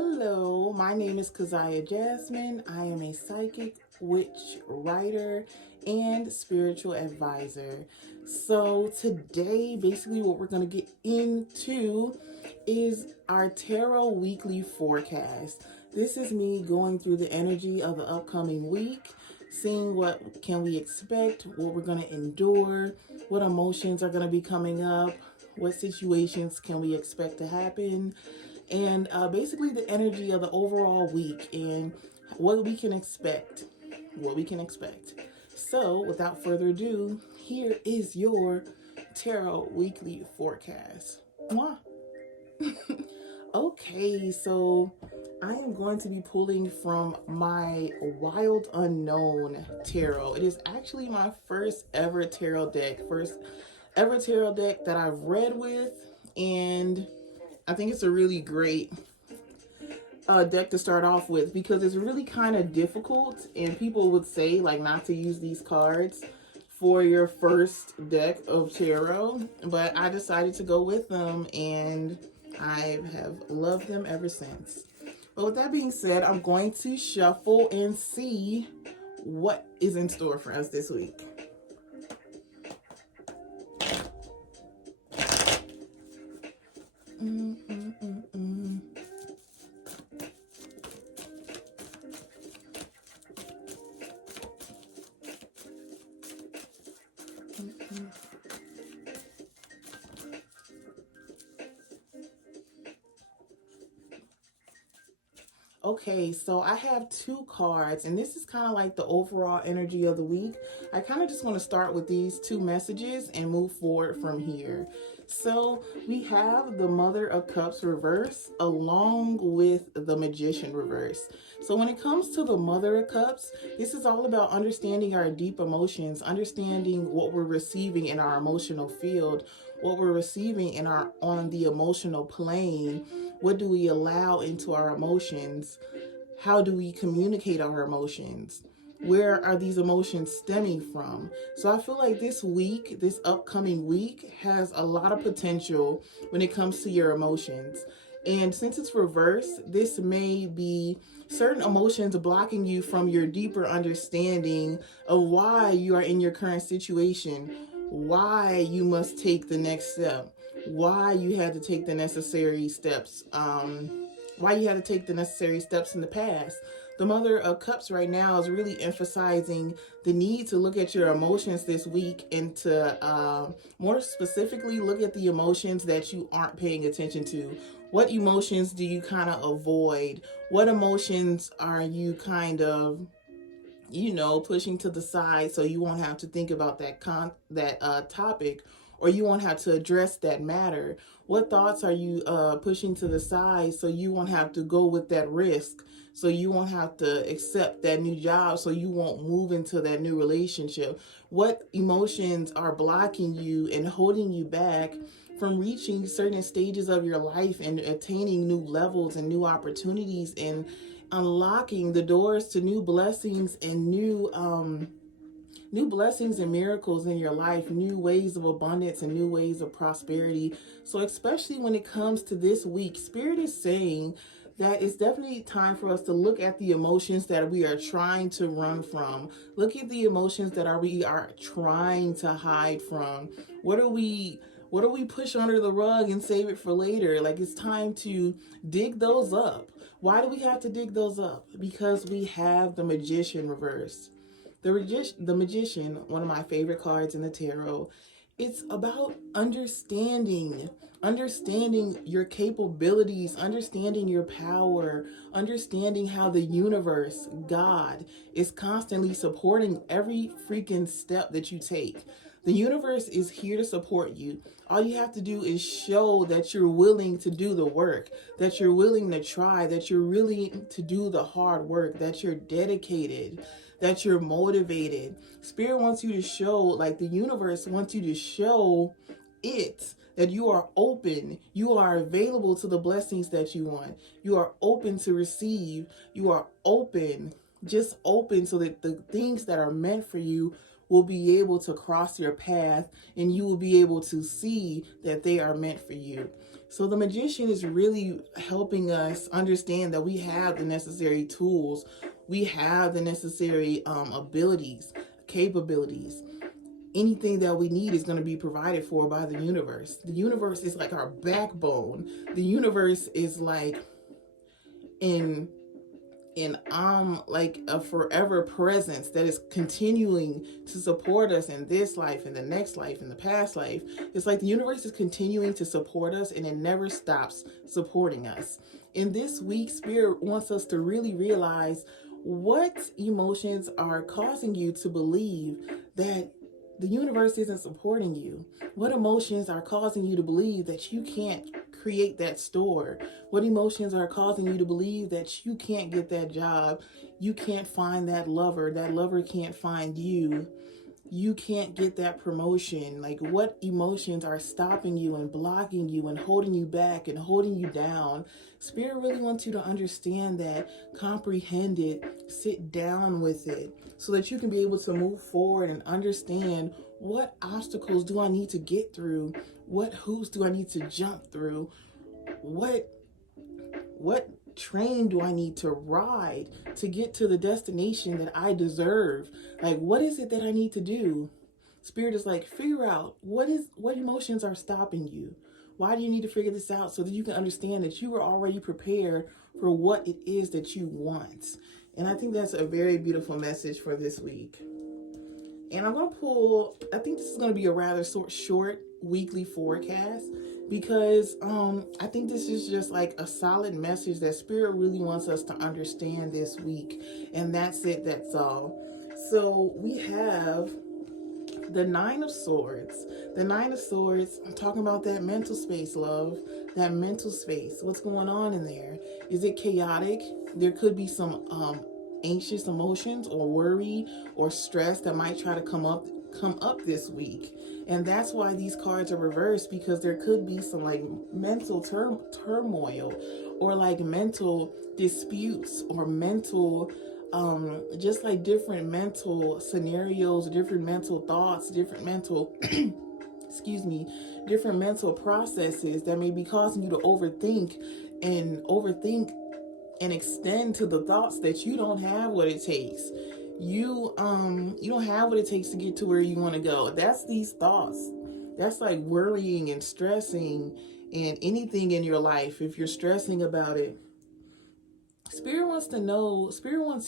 Hello, my name is Keziahjazmin. I am a psychic, witch, writer, and spiritual advisor. So today, basically what we're going to get into is our tarot weekly forecast. This is me going through the energy of the upcoming week, seeing what can we expect, what we're going to endure, what emotions are going to be coming up, what situations can we expect to happen, and basically the energy of the overall week and what we can expect. What we can expect. So, without further ado, here is your tarot weekly forecast. Mwah. Okay, so I am going to be pulling from my Wild Unknown tarot. It is actually my first ever tarot deck, that I've read with, and I think it's a really great deck to start off with because it's really kind of difficult, and people would say like not to use these cards for your first deck of tarot, but I decided to go with them and I have loved them ever since. But with that being said, I'm going to shuffle and see what is in store for us this week. Okay, so I have two cards, and this is kind of like the overall energy of the week. I kind of just want to start with these two messages and move forward from here. So we have the Mother of Cups reverse along with the Magician reverse. So when it comes to the Mother of Cups, this is all about understanding our deep emotions, understanding what we're receiving in our emotional field, what we're receiving in our on the emotional plane. What do we allow into our emotions? How do we communicate our emotions? Where are these emotions stemming from? So I feel like this upcoming week, has a lot of potential when it comes to your emotions. And since it's reversed, this may be certain emotions blocking you from your deeper understanding of why you are in your current situation, why you must take the next step, why you had to take the necessary steps, why you had to take the necessary steps in the past. The Mother of Cups right now is really emphasizing the need to look at your emotions this week and to more specifically look at the emotions that you aren't paying attention to. What emotions do you kind of avoid? What emotions are you kind of pushing to the side so you won't have to think about that topic, or you won't have to address that matter? What thoughts are you pushing to the side so you won't have to go with that risk, so you won't have to accept that new job, so you won't move into that new relationship? What emotions are blocking you and holding you back from reaching certain stages of your life and attaining new levels and new opportunities and unlocking the doors to new blessings and new blessings and miracles in your life, new ways of abundance and new ways of prosperity? So especially when it comes to this week, Spirit is saying that it's definitely time for us to look at the emotions that we are trying to run from. Look at the emotions that we are trying to hide from. What do we push under the rug and save it for later? Like, it's time to dig those up. Why do we have to dig those up? Because we have the Magician reverse. The Magician, one of my favorite cards in the tarot. It's about understanding your capabilities, understanding your power, understanding how the universe, God, is constantly supporting every freaking step that you take. The universe is here to support you. All you have to do is show that you're willing to do the work, that you're willing to try, that you're willing to do the hard work, that you're dedicated, that you're motivated. Spirit wants you to show, like the universe wants you to show it, that you are open, you are available to the blessings that you want, you are open to receive, you are open, just open, so that the things that are meant for you will be able to cross your path, and you will be able to see that they are meant for you. So the magician is really helping us understand that we have the necessary tools, we have the necessary abilities, capabilities. Anything that we need is going to be provided for by the universe. The universe is like our backbone. The universe is like in like a forever presence that is continuing to support us in this life, in the next life, in the past life. It's like the universe is continuing to support us, and it never stops supporting us. In this week, Spirit wants us to really realize what emotions are causing you to believe that the universe isn't supporting you. What emotions are causing you to believe that you can't create that store? What emotions are causing you to believe that you can't get that job? You can't find that lover can't find you. You can't get that promotion. Like, what emotions are stopping you and blocking you and holding you back and holding you down? Spirit really wants you to understand that, comprehend it, sit down with it, so that you can be able to move forward and understand, what obstacles do I need to get through? What hoops do I need to jump through? What train do I need to ride to get to the destination that I deserve? Like, what is it that I need to do? Spirit is like, figure out what emotions are stopping you. Why do you need to figure this out? So that you can understand that you are already prepared for what it is that you want. And I think that's a very beautiful message for this week. And I'm going to pull, I think this is going to be a rather short weekly forecast, because I think this is just like a solid message that Spirit really wants us to understand this week. And that's it, that's all. So we have the Nine of Swords. The Nine of Swords, I'm talking about that mental space, love. That mental space. What's going on in there? Is it chaotic? There could be some anxious emotions or worry or stress that might try to come up this week. And that's why these cards are reversed, because there could be some like mental turmoil, or like mental disputes, or mental just like different mental scenarios, different mental thoughts, different mental different mental processes that may be causing you to overthink and extend to the thoughts that you don't have what it takes. You don't have what it takes to get to where you want to go. That's these thoughts. That's like worrying and stressing and anything in your life. If you're stressing about it, Spirit wants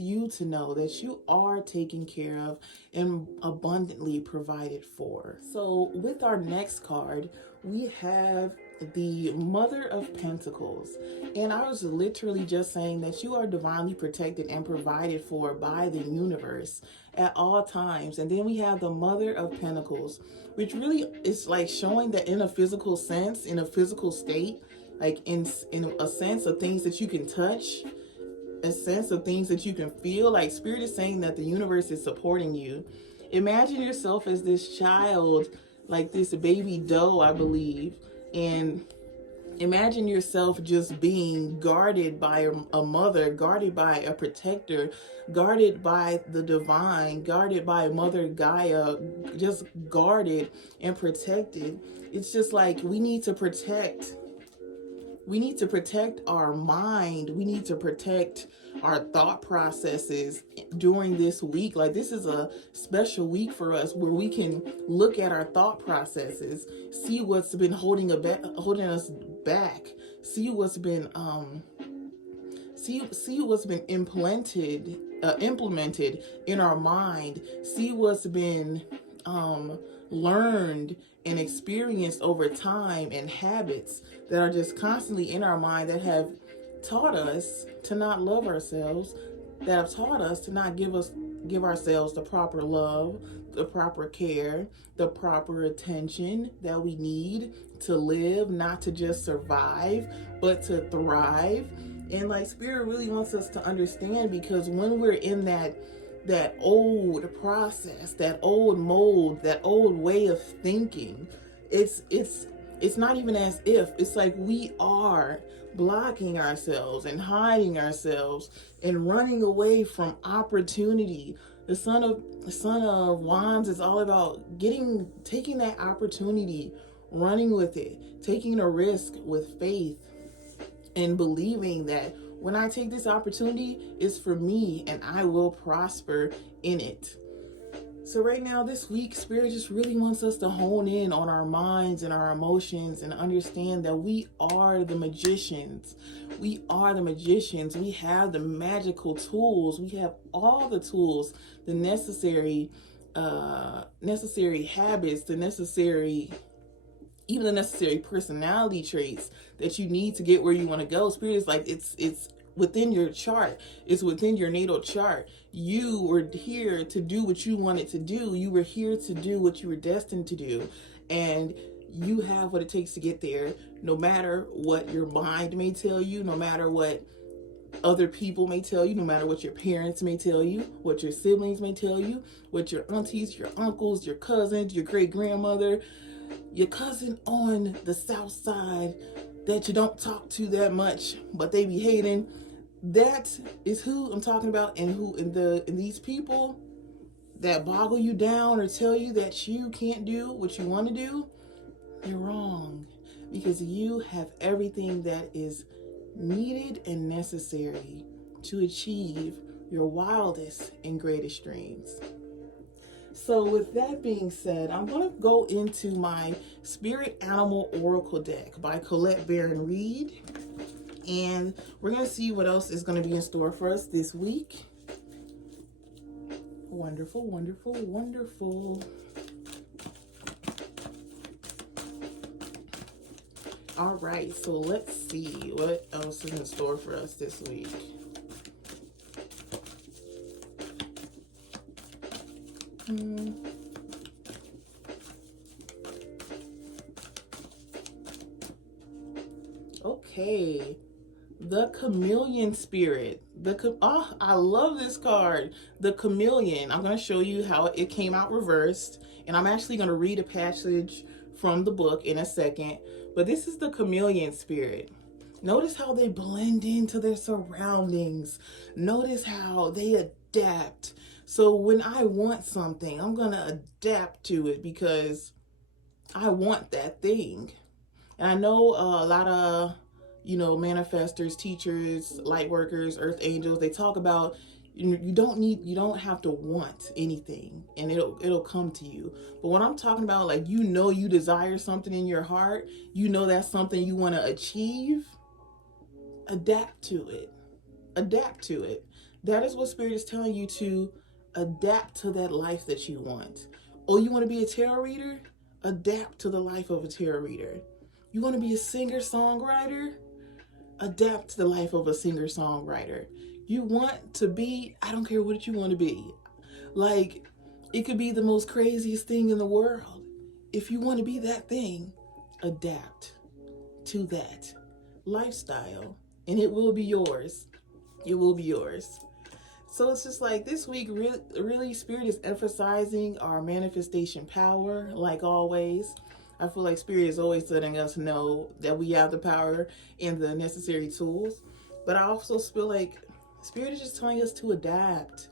you to know that you are taken care of and abundantly provided for. So with our next card, we have the Mother of Pentacles. And I was literally just saying that you are divinely protected and provided for by the universe at all times. And then we have the Mother of Pentacles, which really is like showing that in a physical sense, in a physical state, like in a sense of things that you can touch, a sense of things that you can feel. Like, Spirit is saying that the universe is supporting you. Imagine yourself as this child, like this baby doe, I believe, and imagine yourself just being guarded by a mother, guarded by a protector, guarded by the divine, guarded by Mother Gaia, just guarded and protected. It's just like we need to protect our mind. We need to protect our thought processes during this week. Like, this is a special week for us where we can look at our thought processes, see what's been holding us back, see what's been implemented in our mind, see what's been learned and experienced over time, and habits that are just constantly in our mind that have taught us to not love ourselves, that have taught us to not give ourselves the proper love, the proper care, the proper attention that we need to live, not to just survive, but to thrive. And like, Spirit really wants us to understand, because when we're in that old process, that old mold, that old way of thinking, it's not even as if, it's like we are blocking ourselves and hiding ourselves and running away from opportunity, The son of wands is all about taking that opportunity, running with it, taking a risk with faith, and believing that when I take this opportunity, it's for me and I will prosper in it. So right now, this week, Spirit just really wants us to hone in on our minds and our emotions and understand that we are the magicians. We are the magicians. We have the magical tools. We have all the tools, the necessary habits, even the necessary personality traits that you need to get where you want to go. Spirit is like, it's within your chart. It's within your natal chart. You were here to do what you wanted to do. You were here to do what you were destined to do. And you have what it takes to get there, no matter what your mind may tell you, no matter what other people may tell you, no matter what your parents may tell you, what your siblings may tell you, what your aunties, your uncles, your cousins, your great grandmother, your cousin on the south side that you don't talk to that much, but they be hating. That is who I'm talking about, and these people that boggle you down or tell you that you can't do what you want to do, you're wrong, because you have everything that is needed and necessary to achieve your wildest and greatest dreams. So with that being said, I'm going to go into my Spirit Animal Oracle deck by Colette Baron Reed. And we're going to see what else is going to be in store for us this week. Wonderful, wonderful, wonderful. All right, so let's see what else is in store for us this week. Okay, the Chameleon Spirit. I love this card, the Chameleon. I'm going to show you how it came out reversed, and I'm actually going to read a passage from the book in a second. But this is the Chameleon Spirit. Notice how they blend into their surroundings. Notice how they adapt. So when I want something, I'm going to adapt to it because I want that thing. And I know a lot of, manifestors, teachers, light workers, earth angels, they talk about you don't have to want anything and it'll come to you. But when I'm talking about, like, you desire something in your heart, that's something you want to achieve, adapt to it. Adapt to it. That is what Spirit is telling you, to adapt to that life that you want. Oh, you want to be a tarot reader? Adapt to the life of a tarot reader. You want to be a singer-songwriter? Adapt to the life of a singer-songwriter. You want to be, I don't care what you want to be. Like, it could be the most craziest thing in the world. If you want to be that thing, adapt to that lifestyle, and it will be yours. It will be yours. So it's just like this week, really, Spirit is emphasizing our manifestation power, like always. I feel like Spirit is always letting us know that we have the power and the necessary tools. But I also feel like Spirit is just telling us to adapt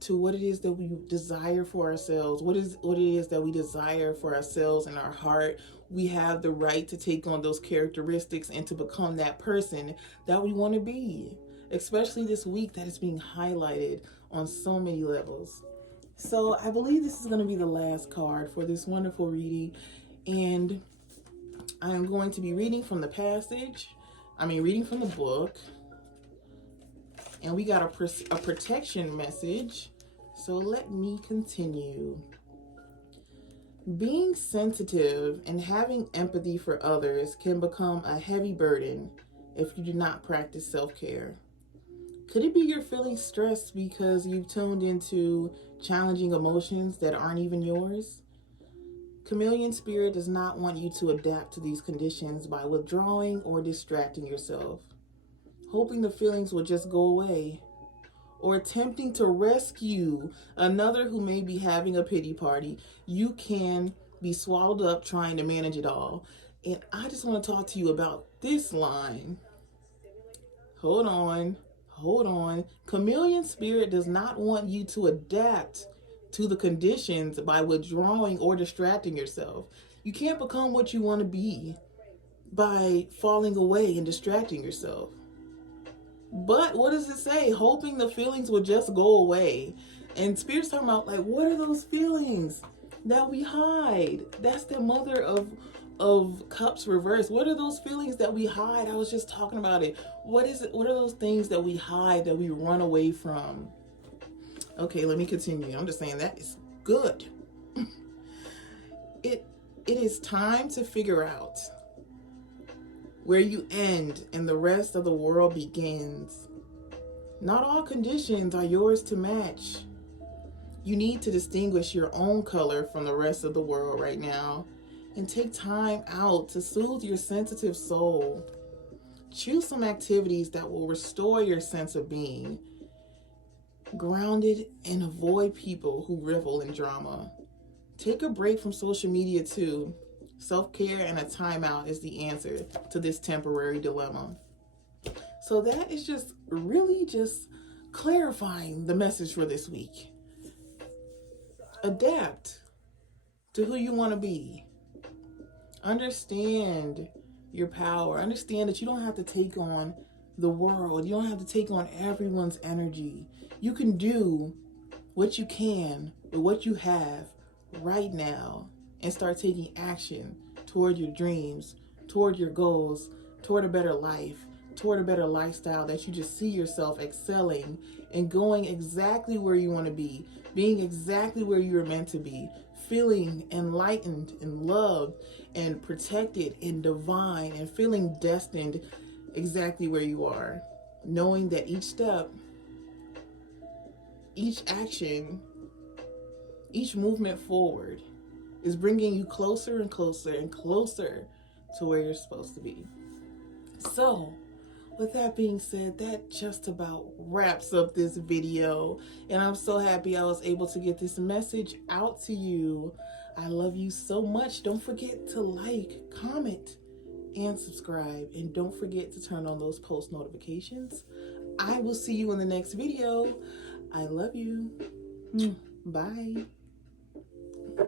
to what it is that we desire for ourselves. What it is that we desire for ourselves in our heart. We have the right to take on those characteristics and to become that person that we want to be, especially this week that is being highlighted on so many levels. So I believe this is going to be the last card for this wonderful reading, and I'm going to be reading from the book, and we got a protection message. So let me continue. Being sensitive and having empathy for others can become a heavy burden if you do not practice self-care. Could it be you're feeling stressed because you've tuned into challenging emotions that aren't even yours? Chameleon Spirit does not want you to adapt to these conditions by withdrawing or distracting yourself, hoping the feelings will just go away, or attempting to rescue another who may be having a pity party. You can be swallowed up trying to manage it all. And I just want to talk to you about this line. Hold on. hold on. Chameleon spirit does not want you to adapt to the conditions by withdrawing or distracting yourself. You can't become what you want to be by falling away and distracting yourself. But what does it say? Hoping the feelings will just go away. And Spirit's talking about, like, what are those feelings that we hide? That's the mother of cups reversed. What are those feelings that we hide? I was just talking about it. What is it? What are those things that we hide, that we run away from? Okay, let me continue. I'm just saying that is good. It is time to figure out where you end and the rest of the world begins. Not all conditions are yours to match. You need to distinguish your own color from the rest of the world right now and take time out to soothe your sensitive soul. Choose some activities that will restore your sense of being grounded and avoid people who revel in drama. Take a break from social media too. Self-care and a timeout is the answer to this temporary dilemma. So that is just really just clarifying the message for this week. Adapt to who you want to be. Understand your power. Understand that you don't have to take on the world. You don't have to take on everyone's energy. You can do what you can with what you have right now and start taking action toward your dreams, toward your goals, toward a better life, toward a better lifestyle that you just see yourself excelling and going exactly where you want to be, being exactly where you're meant to be, feeling enlightened and loved and protected and divine and feeling destined exactly where you are, knowing that each step, each action, each movement forward is bringing you closer and closer and closer to where you're supposed to be. So, with that being said, that just about wraps up this video. And I'm so happy I was able to get this message out to you. I love you so much. Don't forget to like, comment, and subscribe. And don't forget to turn on those post notifications. I will see you in the next video. I love you. Bye.